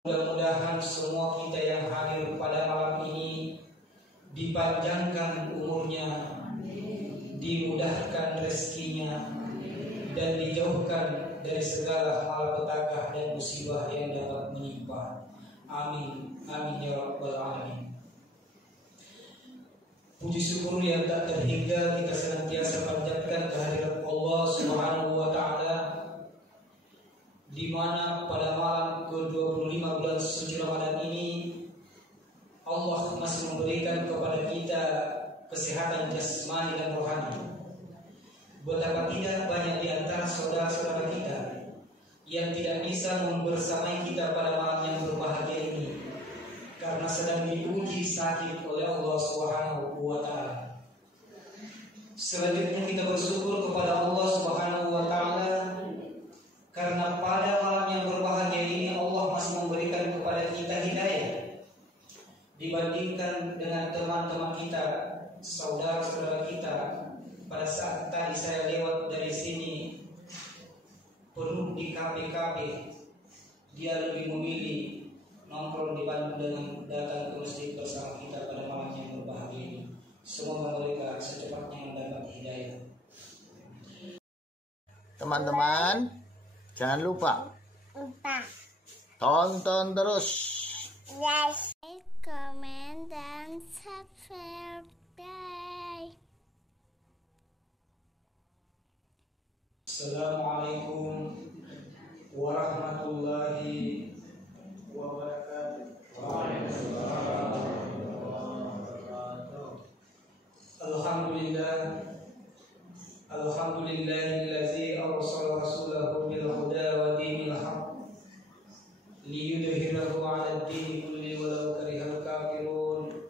Mudah-mudahan semua kita yang hadir pada malam ini dipanjangkan umurnya, dimudahkan rezekinya, dan dijauhkan dari segala malapetaka dan musibah yang dapat menimpa. Amin, amin ya rabbal alamin. Puji syukur yang tak terhingga kita senantiasa panjatkan kehadirat Allah Subhanahu wa Ta'ala, di mana pada malam ke-25 bulan suci Ramadan ini Allah masih memberikan kepada kita kesehatan jasmani dan rohani. Betapa tidak banyak di antara saudara-saudara kita yang tidak bisa membersamai kita pada malam yang berbahagia ini karena sedang diuji sakit oleh Allah Subhanahu wa Ta'ala. Selanjutnya kita bersyukur kepada Allah Subhanahu wa Ta'ala karena pada malam yang berbahagia ini Allah masih memberikan kepada kita hidayah dibandingkan dengan teman-teman kita, saudara-saudara kita. Pada saat tadi saya lewat dari sini penuh di kafe-kafe, dia lebih memilih nongkrong di Bandung dengan datang ke masjid bersama kita pada malam yang berbahagia ini. Semoga mereka secepatnya mendapat hidayah. Teman-teman, jangan lupa tonton terus. Like, comment, dan subscribe. Assalamualaikum warahmatullahi wabarakatuh. Alhamdulillah, alhamdulillahillazi arsala rasulahu bil huda wa dinil haqq liyudhhirahu 'ala ad-dini kulli walau karihal kafirun.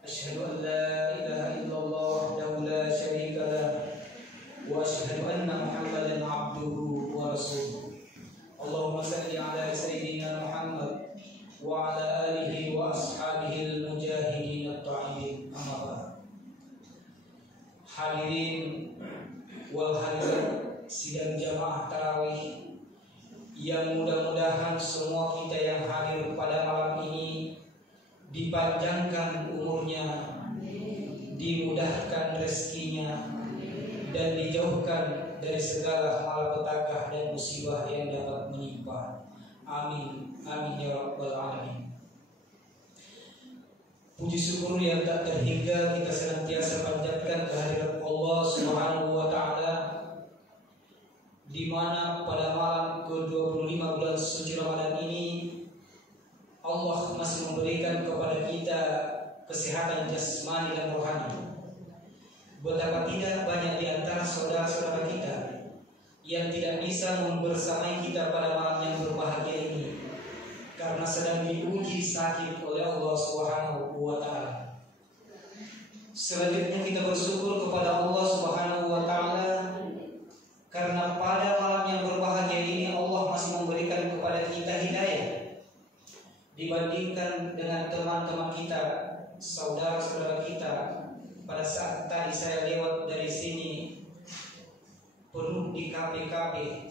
Asyhadu an la ilaha illallah wahdahu la syarika lah wa asyhadu anna Muhammadan 'abduhu wa rasuluh. Allahumma shalli 'ala sayyidina Muhammad wa 'ala alihi wa ashabihi al-mujahidin at-ta'ibin. Amma ba'd. Hadirin wal hadirat sidang jamaah tarawih yang mudah-mudahan semua kita yang hadir pada malam ini dipanjangkan umurnya, dimudahkan rezekinya, dan dijauhkan dari segala malapetaka dan musibah yang dapat menimpa. Amin, amin ya rabbal alamin. Puji syukur yang tak terhingga kita senantiasa panjatkan kehadirat Allah Subhanahu wa Ta'ala, di mana pada malam ke-25 bulan suci Ramadan ini Allah masih memberikan kepada kita kesehatan jasmani dan rohani. Betapa tidak banyak di antara saudara-saudara kita yang tidak bisa membersamai kita pada malam yang berbahagia ini karena sedang diuji sakit oleh Allah Subhanahu wa Ta'ala. Selanjutnya kita bersyukur kepada Allah Subhanahu wa Ta'ala karena pada malam yang berbahagia ini Allah masih memberikan kepada kita hidayah dibandingkan dengan teman-teman kita, saudara-saudara kita. Pada saat tadi saya lewat dari sini penuh di kafe-kafe,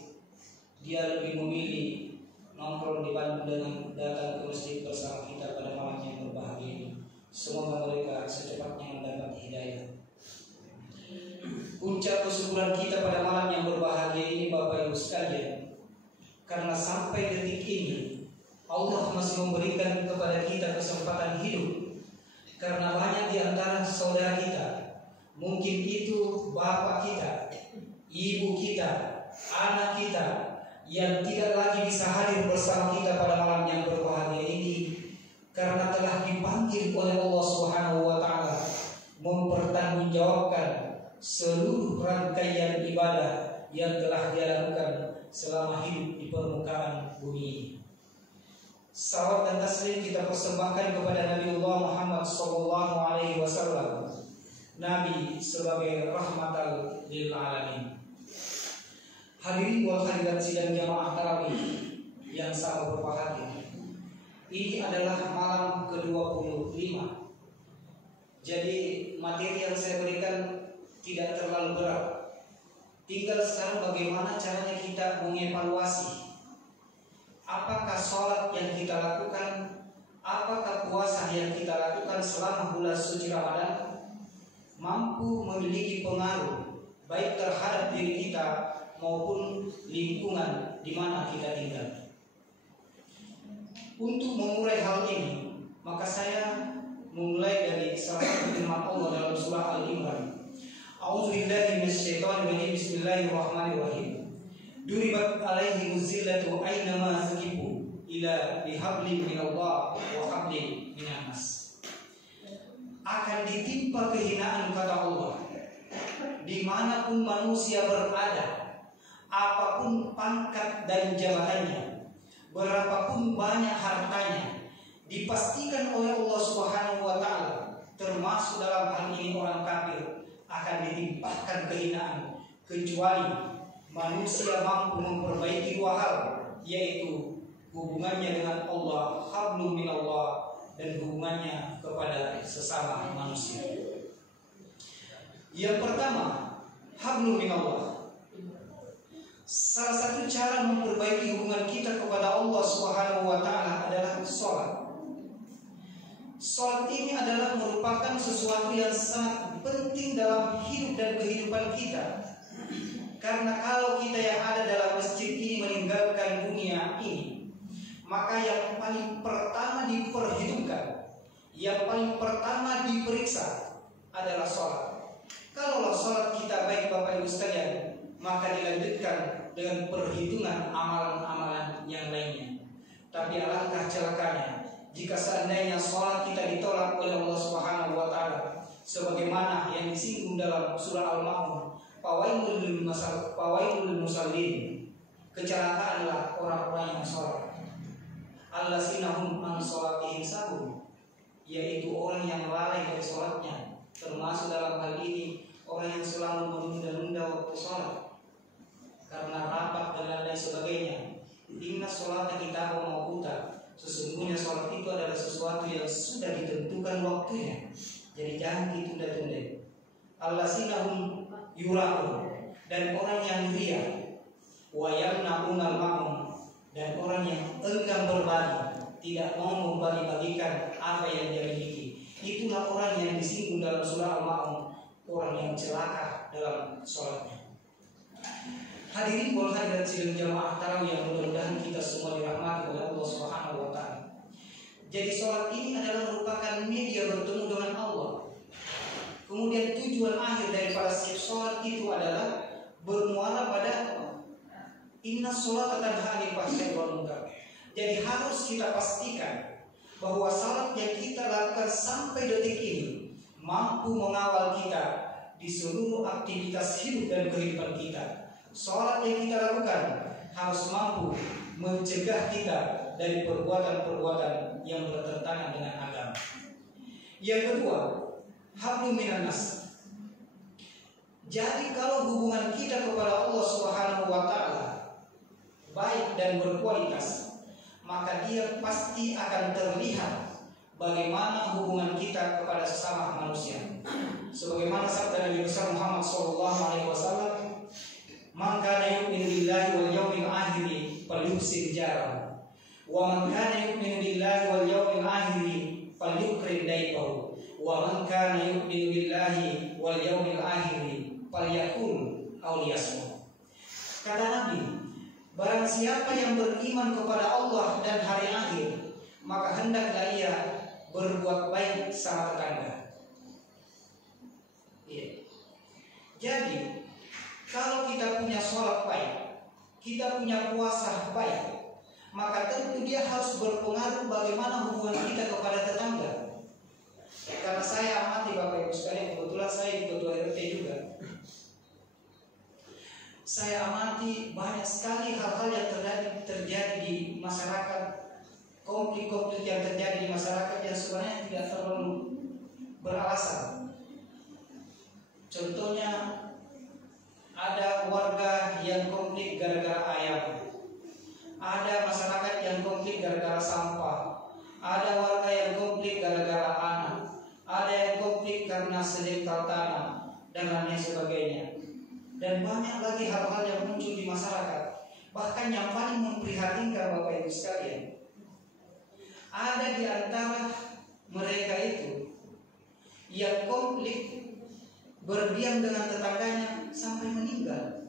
dia lebih memilih nongkrong di Bandung dengan datang ke masjid bersama kita pada malam yang berbahagia ini. Semoga mereka secepatnya mendapat hidayah. Puncak kesyukuran kita pada malam yang berbahagia ini Bapak Ibu sekalian, karena sampai detik ini Allah masih memberikan kepada kita kesempatan hidup. Karena banyak di antara saudara kita, mungkin itu bapak kita, ibu kita, anak kita, yang tidak lagi bisa hadir bersama kita pada malam yang berbahagia ini karena telah dipanggil oleh Allah Subhanahu wa Ta'ala mempertanggungjawabkan seluruh rangkaian ibadah yang telah dia lakukan selama hidup di permukaan bumi ini. Salawat dan taslim kita persembahkan kepada Nabiullah Muhammad sallallahu alaihi wasallam, Nabi sebagai rahmatan lil alamin. Hadirin wal hadirat sidang jamaah tarawih yang sangat berbahagia. Ini adalah malam ke-25. Jadi materi yang saya berikan tidak terlalu berat. Tinggal sekarang bagaimana caranya kita mengevaluasi apakah sholat yang kita lakukan, apakah puasa yang kita lakukan selama bulan suci Ramadan mampu memiliki pengaruh baik terhadap diri kita maupun lingkungan di mana kita tinggal. Untuk memulai hal ini, maka saya memulai dari salah satu firman Allah dalam surah Al-Imran. A'udzubillahi minasyaitonirrajim. Bismillahirrahmanirrahim. Duribat alaihim zillatu aynama thaqifu ila bihablin minallah wa hablin minan nas. Akan ditimpa kehinaan kata Allah dimanapun manusia berada, apapun pangkat dan jabatannya, berapapun banyak hartanya, dipastikan oleh Allah Subhanahu wa taala, termasuk dalam hal ini orang kafir, akan ditimpakan kehinaan kecuali manusia mampu memperbaiki dua hal, yaitu hubungannya dengan Allah, hablum minallah, dan hubungannya kepada sesama manusia. Yang pertama, hablum minallah. Salah satu cara memperbaiki hubungan kita kepada Allah Subhanahu wa taala adalah sholat. Sholat ini adalah merupakan sesuatu yang sangat penting dalam hidup dan kehidupan kita. Karena kalau kita yang ada dalam masjid ini meninggalkan dunia ini, maka yang paling pertama diperhitungkan, yang paling pertama diperiksa adalah sholat. Kalau sholat kita baik Bapak Ibu sekalian, maka dilanjutkan dengan perhitungan amalan-amalan yang lainnya. Tapi alangkah celakanya jika seandainya sholat kita ditolak oleh Allah Subhanahu wa taala, sebagaimana yang disinggung dalam surah Al-Ma'un, fawailul musallin, kecelakaanlah orang-orang yang sholat, allazina hum an sholatihim sahun, yaitu orang yang lalai dari sholatnya, termasuk dalam hal ini orang yang selalu menunda-nunda waktu sholat karena rapat dan lain sebagainya. Inna sholata kitabun mawquta, sesungguhnya sholat itu adalah sesuatu yang sudah ditentukan waktunya, jadi jangan ditunda-tunda. Allazina hum yura'un, dan orang yang ria, wa yamna'unal ma'un, dan orang yang enggan berbagi, tidak mau membagi-bagikan apa yang dia miliki. Itulah orang yang disinggung dalam surah Al-Ma'un, orang yang celaka dalam sholatnya. Hadirin wal hadirat sidang jamaah tarawih yang mudah-mudahan kita semua dirahmati oleh Allah Subhanahu wa taala. Jadi sholat ini adalah merupakan media bertemu dengan Allah. Kemudian tujuan akhir daripada setiap sholat itu adalah bermuara pada inna sholata tanha 'anil fahsya'i wal munkar. Jadi harus kita pastikan bahwa salat yang kita lakukan sampai detik ini mampu mengawal kita di seluruh aktivitas hidup dan kehidupan kita. Salat yang kita lakukan harus mampu mencegah kita dari perbuatan-perbuatan yang bertentangan dengan agama. Yang kedua, hablum minan nas. Jadi kalau hubungan kita kepada Allah Subhanahu wa taala baik dan berkualitas, maka dia pasti akan terlihat bagaimana hubungan kita kepada sesama manusia. Sebagaimana sabda Nabi besar Muhammad SAW, "Man kana yu'minu billahi wal yawmil akhir falyuhsin jarahu, wa man kana yu'minu billahi wal yawmil akhir falyukrim dayfahu, wa man kana yu'minu billahi wal yawmil akhir falyakul aw liyasmut." Kata Nabi, barang siapa yang beriman kepada Allah dan hari akhir, maka hendaklah ia berbuat baik sama tetangga. Iya. Jadi kalau kita punya sholat baik, kita punya puasa baik, maka tentu dia harus berpengaruh bagaimana hubungan kita kepada tetangga. Karena saya amati Bapak Ibu sekalian, kebetulan saya ketua RT juga. Saya amati banyak sekali hal-hal yang terjadi di masyarakat, konflik-konflik yang terjadi di masyarakat yang sebenarnya tidak terlalu beralasan. Contohnya, ada warga yang konflik gara-gara ayam, ada masyarakat yang konflik gara-gara sampah, ada warga yang konflik gara-gara anak, ada yang konflik karena sejengkal tanah dan lain sebagainya. Dan banyak lagi hal-hal yang muncul di masyarakat Bahkan yang paling memprihatinkan Bapak Ibu sekalian, ada di antara mereka itu yang konflik berdiam dengan tetangganya sampai meninggal.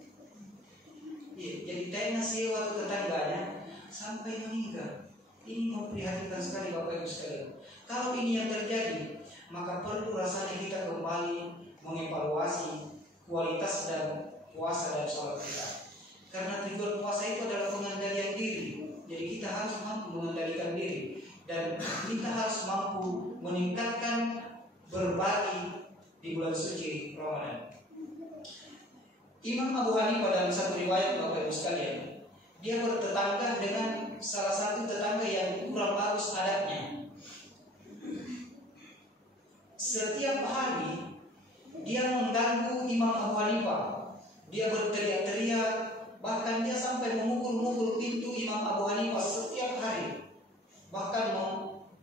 Jadi tanya sewa tetangganya sampai meninggal. Ini memprihatinkan sekali Bapak Ibu sekalian. Kalau ini yang terjadi, maka perlu rasanya kita kembali mengevaluasi kualitas dan puasa dan sholat kita. Karena tujuan puasa itu adalah pengendalian diri. Jadi kita harus mampu mengendalikan diri, dan kita harus mampu meningkatkan berbagi di bulan suci Ramadan. Imam Abu Hanifah dalam satu riwayat Bapak Ibu sekalian, dia bertetangga dengan salah satu tetangga yang kurang bagus adatnya. Setiap hari dia mengganggu Imam Abu Hanifah. Dia berteriak-teriak, bahkan dia sampai memukul-mukul pintu Imam Abu Hanifah setiap hari. Bahkan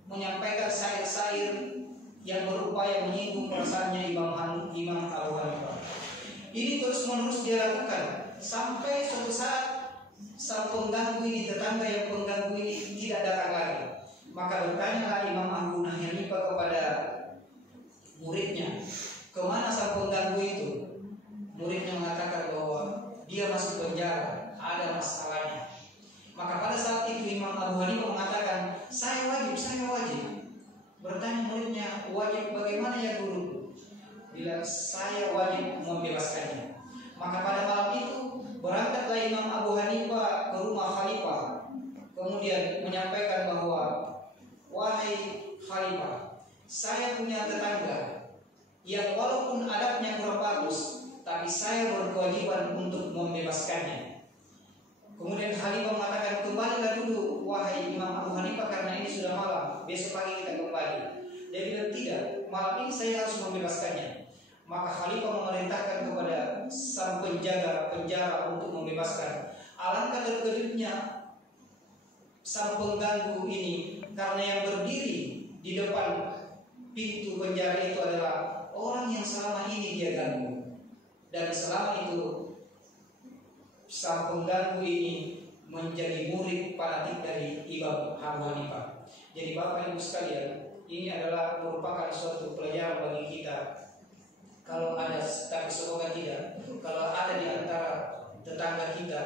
menyampaikan syair-syair yang berupaya menyinggung perasaannya Imam Abu Hanifah. Ini terus-menerus dia lakukan sampai suatu saat sang pengganggu ini, tetangga yang pengganggu ini tidak datang lagi. Maka bertanyalah Imam Abu Hanifah kepada muridnya, kemana sang pengganggu itu? Muridnya mengatakan bahwa dia masuk penjara, ada masalahnya. Maka pada saat itu Imam Abu Hanifah mengatakan, saya wajib. Bertanya muridnya, wajib bagaimana ya guru? Bila saya wajib membebaskannya. Maka pada malam itu berangkatlah Imam Abu Hanifah ke rumah Khalifah, kemudian menyampaikan bahwa, wahai Khalifah, saya punya tetangga yang walaupun adabnya kurang bagus, tapi saya berkewajiban untuk membebaskannya. Kemudian Khalifah mengatakan, kembalilah dulu wahai Imam Abu Hanifah, karena ini sudah malam, besok pagi kita kembali. Dia bilang, tidak, malam ini saya harus membebaskannya. Maka Khalifah memerintahkan kepada sang penjaga penjara untuk membebaskan. Alangkah terkejutnya sang pengganggu ini, karena yang berdiri di depan pintu penjara itu adalah orang yang selama ini dia ganggu. Dan selama itu sang pengganggu ini menjadi murid fanatik dari Imam Abu Hanifah. Jadi Bapak Ibu sekalian, ini adalah merupakan suatu pelajaran bagi kita. Kalau ada, tapi semoga tidak, kalau ada di antara tetangga kita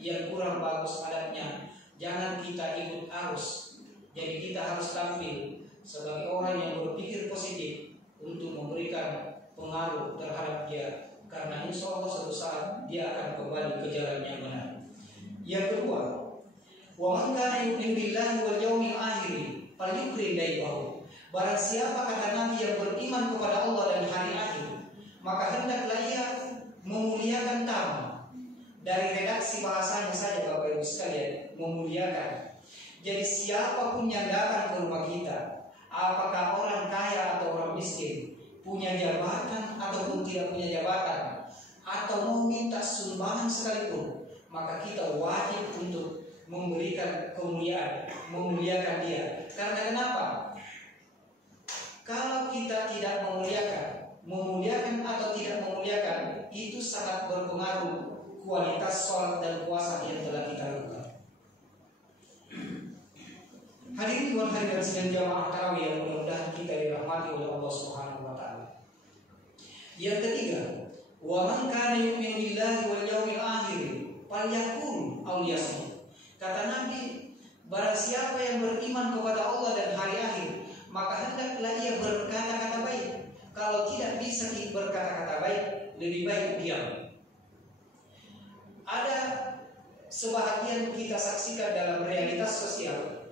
yang kurang bagus adatnya, jangan kita ikut arus. Jadi kita harus tampil sebagai orang yang berpikir positif untuk memberikan pengaruh terhadap dia, karena insya Allah suatu saat dia akan kembali ke jalan yang benar. Yang kedua, wa man kana yu'minu billahi wal yawmil akhir falyukrim dayfahu. Barang siapa, kata Nabi, yang beriman kepada Allah dan hari akhir, maka hendaklah ia memuliakan tamu. Dari redaksi bahasanya saja Bapak Ibu sekalian, memuliakan. Jadi siapapun yang datang ke rumah kita, apakah orang kaya atau orang miskin, punya jabatan ataupun tidak punya jabatan, atau mau minta sumbangan sekalipun, maka kita wajib untuk memberikan kemuliaan, memuliakan dia. Karena kenapa? Kalau kita tidak memuliakan atau tidak memuliakan, itu sangat berpengaruh kualitas sholat dan puasa yang telah kita lakukan. Hadirin Tuhan, hadirin sidang jamaah tarawih yang mudah-mudahan kita dirahmati oleh Allah Subhanahu wa taala. Yang ketiga, wa man kana yu'minu billahi wal yawmil akhir falyakul aw liyasmut. Kata Nabi, barang siapa yang beriman kepada Allah dan hari akhir, maka hendaklah ia berkata-kata baik. Kalau tidak bisa berkata-kata baik, lebih baik diam. Ada sebahagian kita saksikan dalam realitas sosial,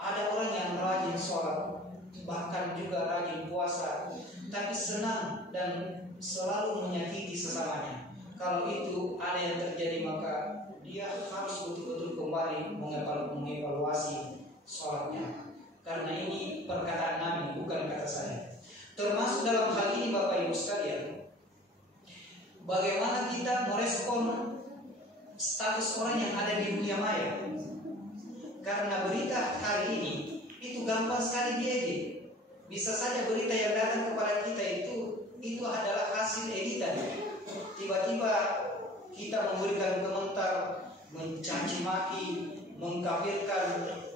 ada orang yang rajin sholat, bahkan juga rajin puasa, tapi senang dan selalu menyakiti sesamanya. Kalau itu ada yang terjadi, maka dia harus betul-betul kembali mengevaluasi sholatnya. Karena ini perkataan Nabi, bukan kata saya. Termasuk dalam hal ini Bapak Ibu sekalian, bagaimana kita merespon status orang yang ada di dunia maya. Karena berita hari ini itu gampang sekali diedit. Bisa saja berita yang datang kepada kita itu adalah hasil editan. Tiba-tiba kita memberikan komentar mencaci maki, mengkafirkan,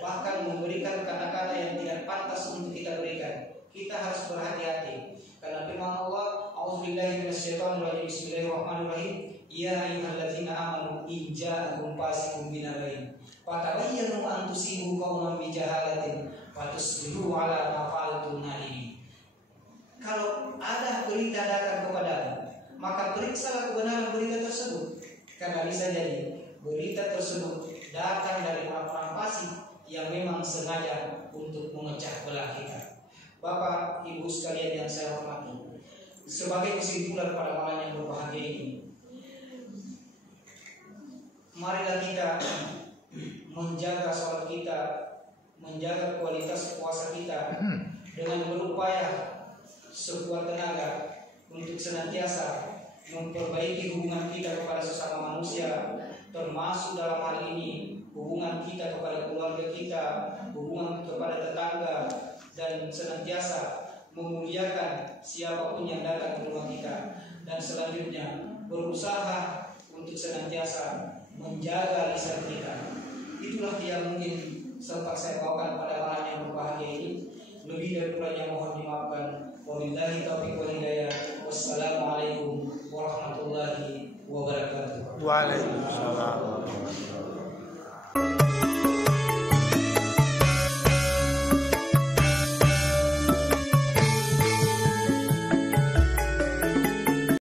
bahkan memberikan kata-kata yang tidak pantas untuk kita berikan. Kita harus berhati-hati karena firman Allah, A'udzubillahi minasyaitonirrajim, Bismillahirrahmanirrahim, ya ayyuhalladzina amanu in ja'akum fasiqun binaba'in fatabayyanu an tusibu qauman bijahalatin fatusbihu ala ma fa'altum nadimin. Kalau ada berita datang kepadamu, maka periksalah kebenaran berita tersebut, karena bisa jadi berita tersebut datang dari orang-orang fasik yang memang sengaja untuk memecah belah kita. Bapak, Ibu sekalian yang saya hormati, sebagai kesimpulan pada malam yang berbahagia ini, marilah kita menjaga sholat kita, menjaga kualitas puasa kita dengan berupaya sekuat tenaga untuk senantiasa memperbaiki hubungan kita kepada sesama manusia, termasuk dalam hal ini hubungan kita kepada keluarga kita, hubungan kepada tetangga, dan senantiasa memuliakan siapapun yang datang ke rumah kita. Dan selanjutnya berusaha untuk senantiasa menjaga lisan kita. Itulah yang mungkin sempat saya bawakan pada malam yang berbahagia ini. Lebih dari kurangnya mohon dimaafkan. Wabillahi taufiq wal hidayah. Wassalamualaikum warahmatullahi wabarakatuh. Waalaikumsalam.